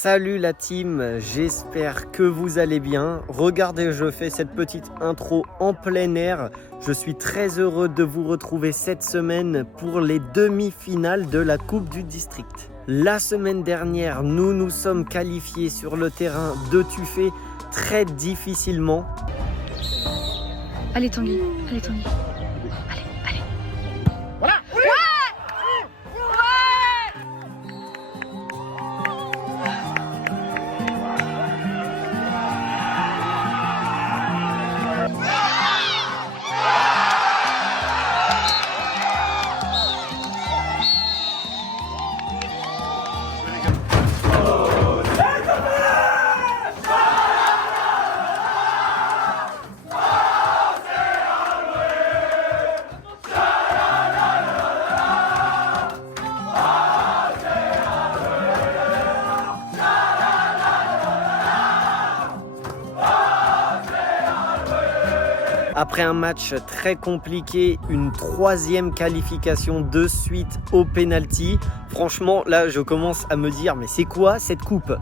Salut la team, j'espère que vous allez bien. Regardez, je fais cette petite intro en plein air. Je suis très heureux de vous retrouver cette semaine pour les demi-finales de la Coupe du District. La semaine dernière, nous nous sommes qualifiés sur le terrain de Tuffet très difficilement. Allez Tanguy, allez Tanguy. Allez, allez. Voilà. Oui. Après un match très compliqué, une troisième qualification de suite au penalty. Franchement, là, je commence à me dire, mais c'est quoi cette coupe ?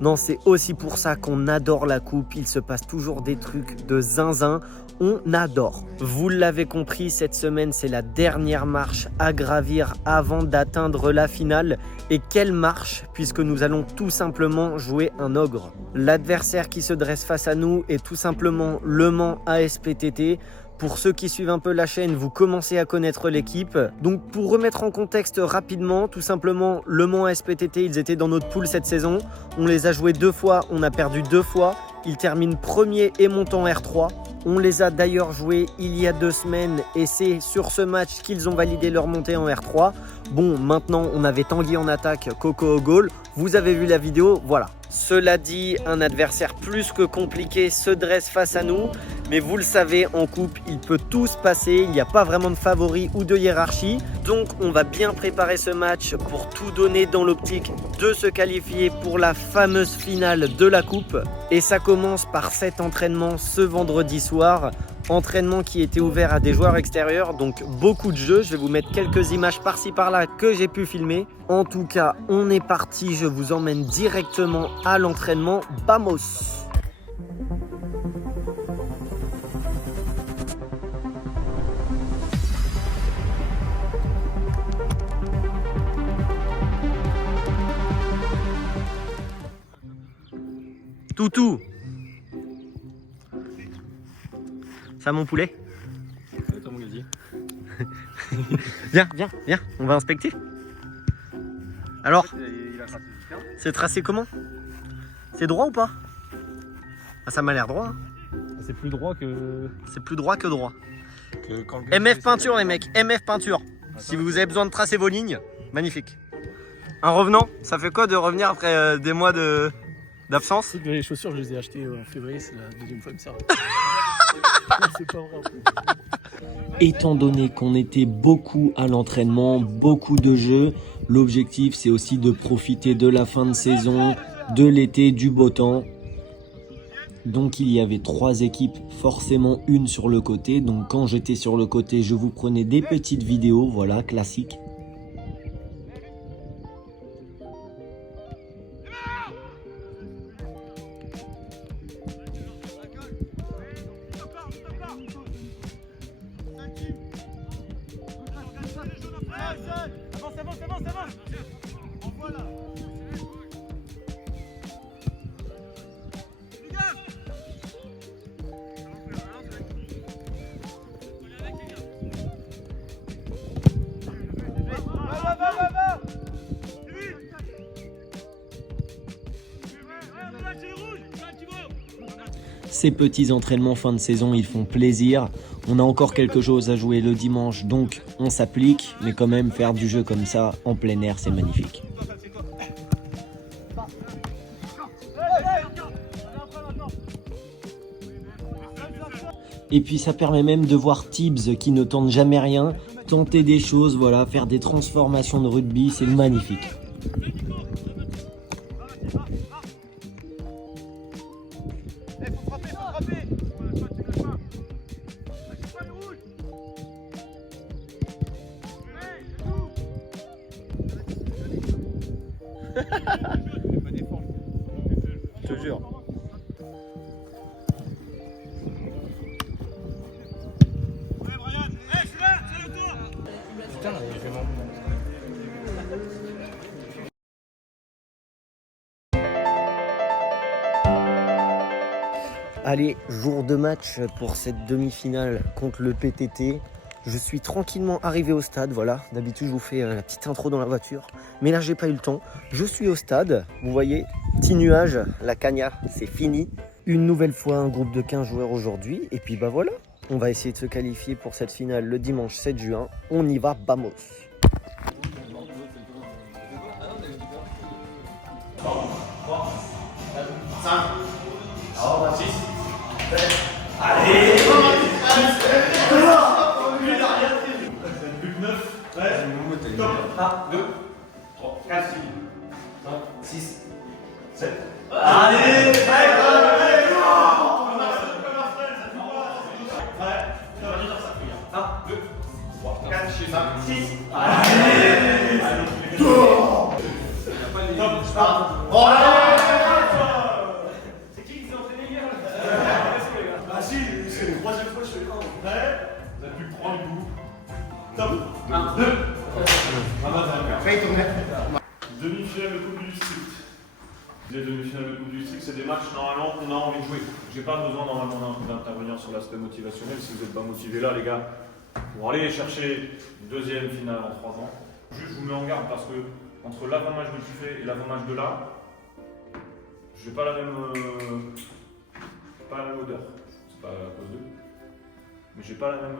Non, c'est aussi pour ça qu'on adore la coupe. Il se passe toujours des trucs de zinzin. On adore. Vous l'avez compris, cette semaine, c'est la dernière marche à gravir avant d'atteindre la finale. Et quelle marche, puisque nous allons tout simplement jouer un ogre. L'adversaire qui se dresse face à nous est tout simplement Le Mans ASPTT. Pour ceux qui suivent un peu la chaîne, vous commencez à connaître l'équipe. Donc pour remettre en contexte rapidement, tout simplement, Le Mans ASPTT, ils étaient dans notre poule cette saison. On les a joués 2 fois, on a perdu 2 fois. Ils terminent premier et montent en R3. On les a d'ailleurs joués il y a 2 semaines et c'est sur ce match qu'ils ont validé leur montée en R3. Bon, maintenant on avait Tanguy en attaque, Coco au goal. Vous avez vu la vidéo, voilà. Cela dit, un adversaire plus que compliqué se dresse face à nous. Mais vous le savez, en coupe, il peut tout se passer. Il n'y a pas vraiment de favori ou de hiérarchie. Donc on va bien préparer ce match pour tout donner dans l'optique de se qualifier pour la fameuse finale de la coupe. Et ça commence par cet entraînement ce vendredi soir. Entraînement qui était ouvert à des joueurs extérieurs, donc beaucoup de jeux. Je vais vous mettre quelques images par-ci par-là que j'ai pu filmer. En tout cas, on est parti. Je vous emmène directement à l'entraînement. Vamos! Toutou! Ça mon poulet? Attends mon gasier. Viens, on va inspecter. Alors, Il a tracé super. c'est tracé comment? C'est droit ou pas? Ah, ça m'a l'air droit. Hein. C'est plus droit que. C'est plus droit que droit. quand le gars MF peinture les mecs, MF peinture. Si vous avez besoin de tracer vos lignes, magnifique. Un revenant, ça fait quoi de revenir après des mois d'absence? C'est que les chaussures, je les ai achetées en février, c'est la deuxième fois que ça. C'est pas vrai. Étant donné qu'on était beaucoup à l'entraînement, beaucoup de jeux, l'objectif c'est aussi de profiter de la fin de saison, de l'été, du beau temps. Donc il y avait 3 équipes, forcément une sur le côté. Donc quand j'étais sur le côté, je vous prenais des petites vidéos, voilà, classique. Avance. Voilà. Ces petits entraînements fin de saison, ils font plaisir. On a encore quelque chose à jouer le dimanche, donc on s'applique. Mais quand même, faire du jeu comme ça, en plein air, c'est magnifique. Et puis ça permet même de voir Tibbs qui ne tente jamais rien, tenter des choses, voilà, faire des transformations de rugby, c'est magnifique. Je te jure. Putain, il fait vraiment. Allez, jour de match pour cette demi-finale contre le PTT. Je suis tranquillement arrivé au stade, voilà. D'habitude, je vous fais la petite intro dans la voiture. Mais là, j'ai pas eu le temps. Je suis au stade. Vous voyez, petit nuage, la cagna, c'est fini. Une nouvelle fois, un groupe de 15 joueurs aujourd'hui. Et puis, bah voilà, on va essayer de se qualifier pour cette finale le dimanche 7 juin. On y va, vamos. Demi-finale de Coupe du District. Les demi-finales de Coupe du District, c'est des matchs normalement qu'on a envie de jouer. J'ai pas besoin normalement d'intervenir sur l'aspect motivationnel. Si vous n'êtes pas motivé là, les gars, pour aller chercher une deuxième finale en 3 ans, juste je vous mets en garde parce que entre l'avant-match de Buffet et l'avant-match de là, j'ai pas la même odeur. C'est pas à cause d'eux, mais j'ai pas le même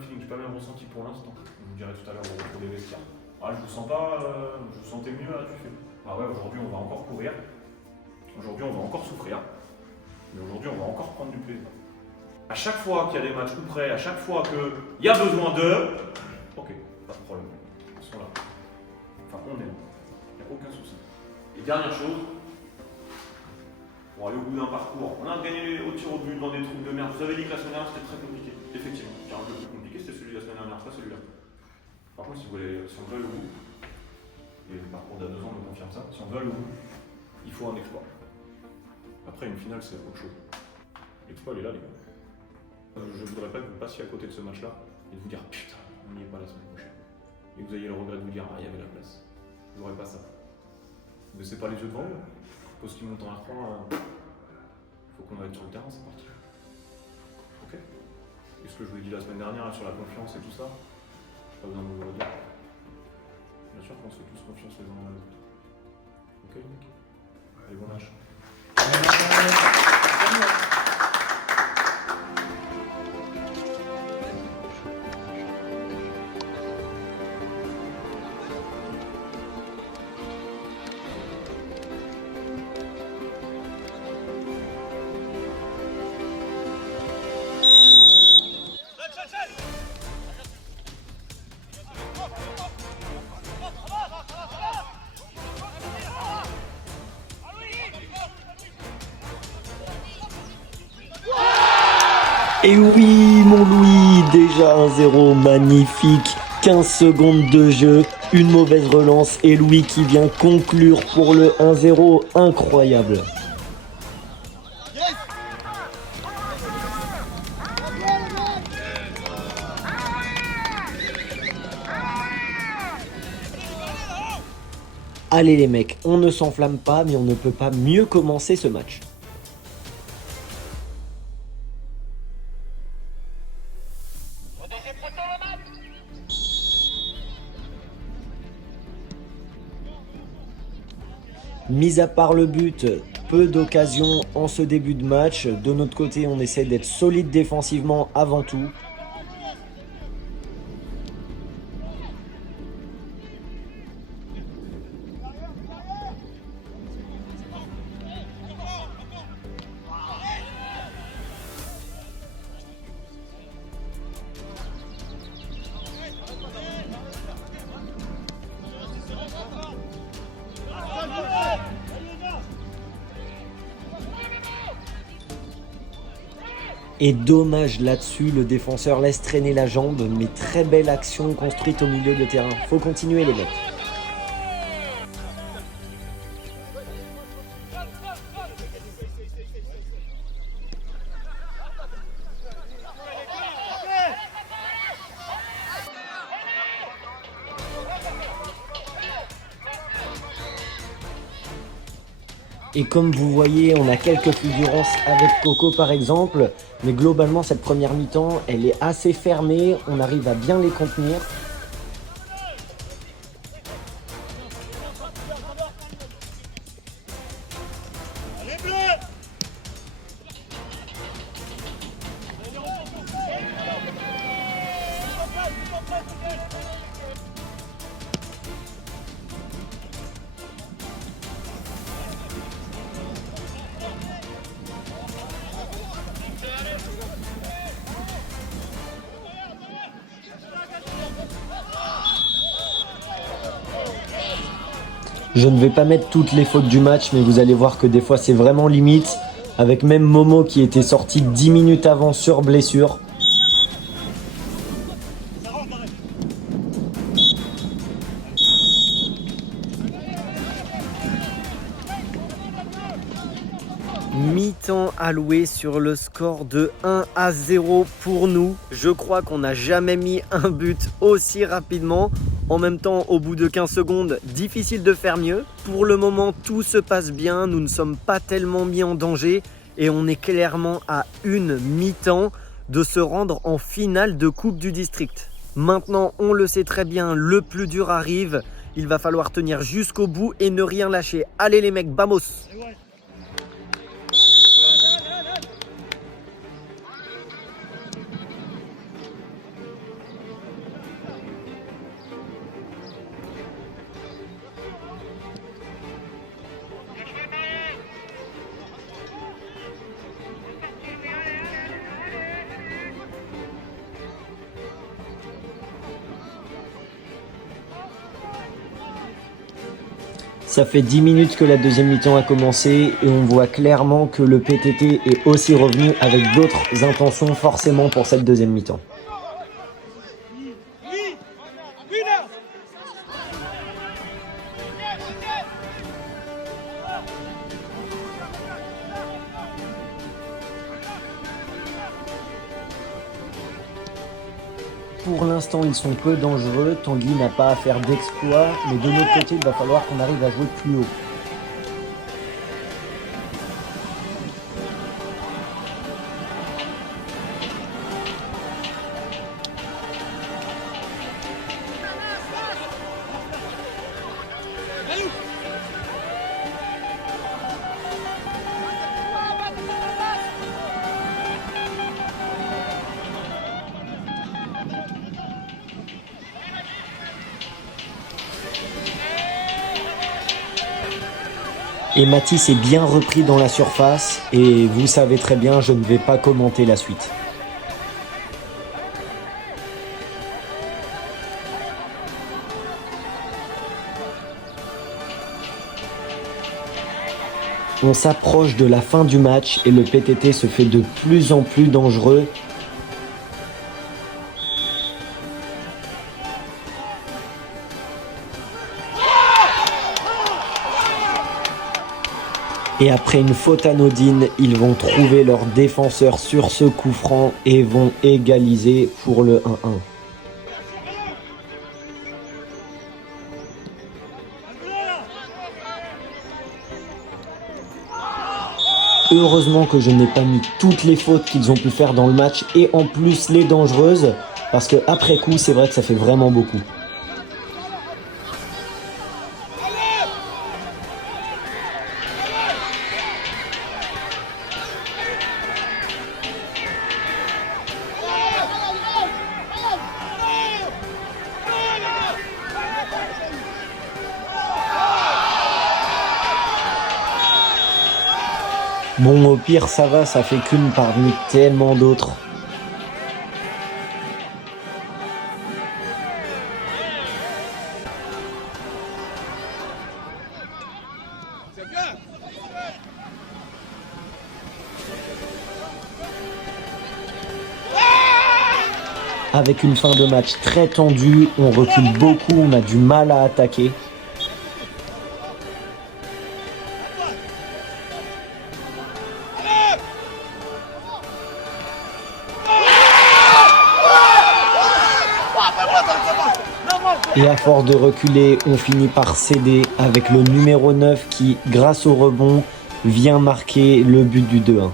feeling, j'ai pas le même ressenti pour l'instant. Je vous dirai tout à l'heure pour les vestiaires. Ah, je vous sens pas, je vous sentais mieux là, tu fais. Ah ouais, aujourd'hui on va encore courir, aujourd'hui on va encore souffrir, mais aujourd'hui on va encore prendre du plaisir. À chaque fois qu'il y a des matchs tout près, à chaque fois qu'il y a besoin d'eux, ok, pas de problème, ils sont là. Enfin, on est là, il n'y a aucun souci. Et dernière chose, pour aller au bout d'un parcours, on a gagné au tir au but dans des trucs de merde. Vous avez dit que la semaine dernière c'était très compliqué, effectivement. Il y a un jeu plus compliqué, c'était celui de la semaine dernière, pas celui-là. Par contre, si on veut aller au bout, et le parcours d'il y a 2 ans me confirme ça, si on veut aller au bout, il faut un exploit. Après, une finale, c'est autre chose. L'exploit, il est là, les gars. Je ne voudrais pas que vous passiez à côté de ce match-là et de vous dire putain, on n'y est pas la semaine prochaine. Et que vous ayez le regret de vous dire ah, il y avait la place. Vous n'aurez pas ça. Mais c'est pas les yeux devant vous. Parce qu'ils montent en R3, il faut qu'on aille sur le terrain, c'est parti. Ok. Et ce que je vous ai dit la semaine dernière sur la confiance et tout ça, pas besoin de vous le redire. Bien sûr qu'on se fait tous confiance les uns dans les autres. Ok les mecs. Allez, bon match. Et oui, mon Louis, déjà 1-0, magnifique. 15 secondes de jeu, une mauvaise relance et Louis qui vient conclure pour le 1-0, incroyable. Allez les mecs, on ne s'enflamme pas, mais on ne peut pas mieux commencer ce match. Mis à part le but, peu d'occasions en ce début de match. De notre côté, on essaie d'être solide défensivement avant tout. Et dommage là-dessus, le défenseur laisse traîner la jambe, mais très belle action construite au milieu de terrain. Faut continuer les mecs. Et comme vous voyez, on a quelques fulgurances avec Coco par exemple, mais globalement cette première mi-temps, elle est assez fermée, on arrive à bien les contenir. Je ne vais pas mettre toutes les fautes du match, mais vous allez voir que des fois c'est vraiment limite, avec même Momo qui était sorti 10 minutes avant sur blessure. Mi-temps alloué sur le score de 1-0 pour nous. Je crois qu'on n'a jamais mis un but aussi rapidement. En même temps, au bout de 15 secondes, difficile de faire mieux. Pour le moment, tout se passe bien. Nous ne sommes pas tellement mis en danger. Et on est clairement à une mi-temps de se rendre en finale de Coupe du District. Maintenant, on le sait très bien, le plus dur arrive. Il va falloir tenir jusqu'au bout et ne rien lâcher. Allez les mecs, vamos! Ça fait 10 minutes que la deuxième mi-temps a commencé et on voit clairement que le PTT est aussi revenu avec d'autres intentions forcément pour cette deuxième mi-temps. Pour l'instant, ils sont peu dangereux. Tanguy n'a pas à faire d'exploit, mais de notre côté, il va falloir qu'on arrive à jouer plus haut. Et Mathis est bien repris dans la surface et vous savez très bien, je ne vais pas commenter la suite. On s'approche de la fin du match et le PTT se fait de plus en plus dangereux. Et après une faute anodine, ils vont trouver leur défenseur sur ce coup franc et vont égaliser pour le 1-1. Heureusement que je n'ai pas mis toutes les fautes qu'ils ont pu faire dans le match et en plus les dangereuses, parce que après coup, c'est vrai que ça fait vraiment beaucoup. Bon, au pire, ça va, ça fait qu'une parmi tellement d'autres. Avec une fin de match très tendue, on recule beaucoup, on a du mal à attaquer. Et à force de reculer, on finit par céder avec le numéro 9 qui, grâce au rebond, vient marquer le but du 2-1.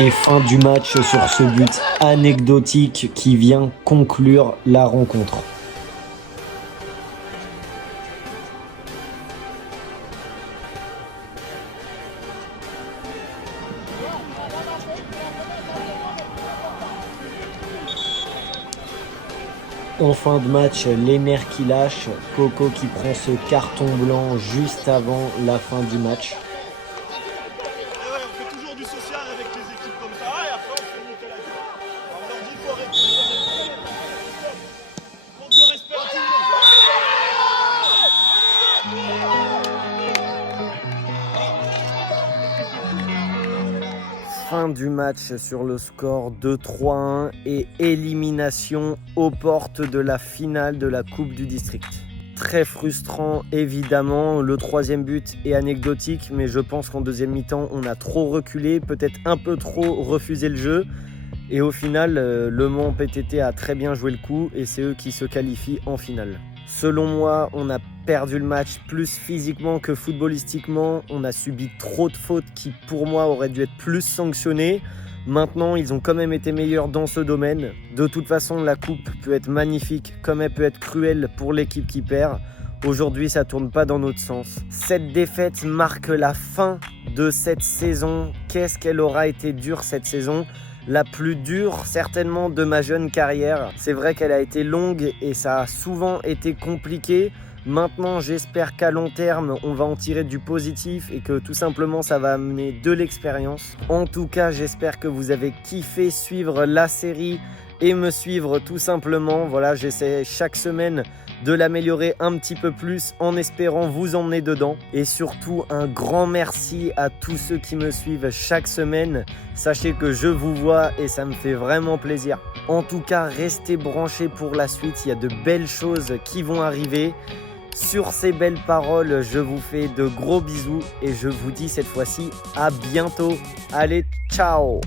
Et fin du match sur ce but anecdotique qui vient conclure la rencontre. En fin de match, les nerfs qui lâchent, Coco qui prend ce carton blanc juste avant la fin du match. On fait toujours du social avec les équipes comme ça, et après on fait monter la gueule. On leur dit faut arrêter. Manque de respect à tout le monde. Fin du match sur le score de 3-1 et élimination aux portes de la finale de la Coupe du District. Très frustrant évidemment, le troisième but est anecdotique, mais je pense qu'en deuxième mi-temps on a trop reculé, peut-être un peu trop refusé le jeu. Et au final, Le Mans PTT a très bien joué le coup et c'est eux qui se qualifient en finale. Selon moi, on a perdu le match plus physiquement que footballistiquement. On a subi trop de fautes qui, pour moi, auraient dû être plus sanctionnées. Maintenant, ils ont quand même été meilleurs dans ce domaine. De toute façon, la coupe peut être magnifique comme elle peut être cruelle pour l'équipe qui perd. Aujourd'hui, ça tourne pas dans notre sens. Cette défaite marque la fin de cette saison. Qu'est-ce qu'elle aura été dure cette saison ? La plus dure certainement de ma jeune carrière. C'est vrai qu'elle a été longue et ça a souvent été compliqué. Maintenant, j'espère qu'à long terme, on va en tirer du positif et que tout simplement, ça va amener de l'expérience. En tout cas, j'espère que vous avez kiffé suivre la série et me suivre tout simplement. Voilà, j'essaie chaque semaine de l'améliorer un petit peu plus en espérant vous emmener dedans. Et surtout, un grand merci à tous ceux qui me suivent chaque semaine. Sachez que je vous vois et ça me fait vraiment plaisir. En tout cas, restez branchés pour la suite. Il y a de belles choses qui vont arriver. Sur ces belles paroles, je vous fais de gros bisous et je vous dis cette fois-ci à bientôt. Allez, ciao!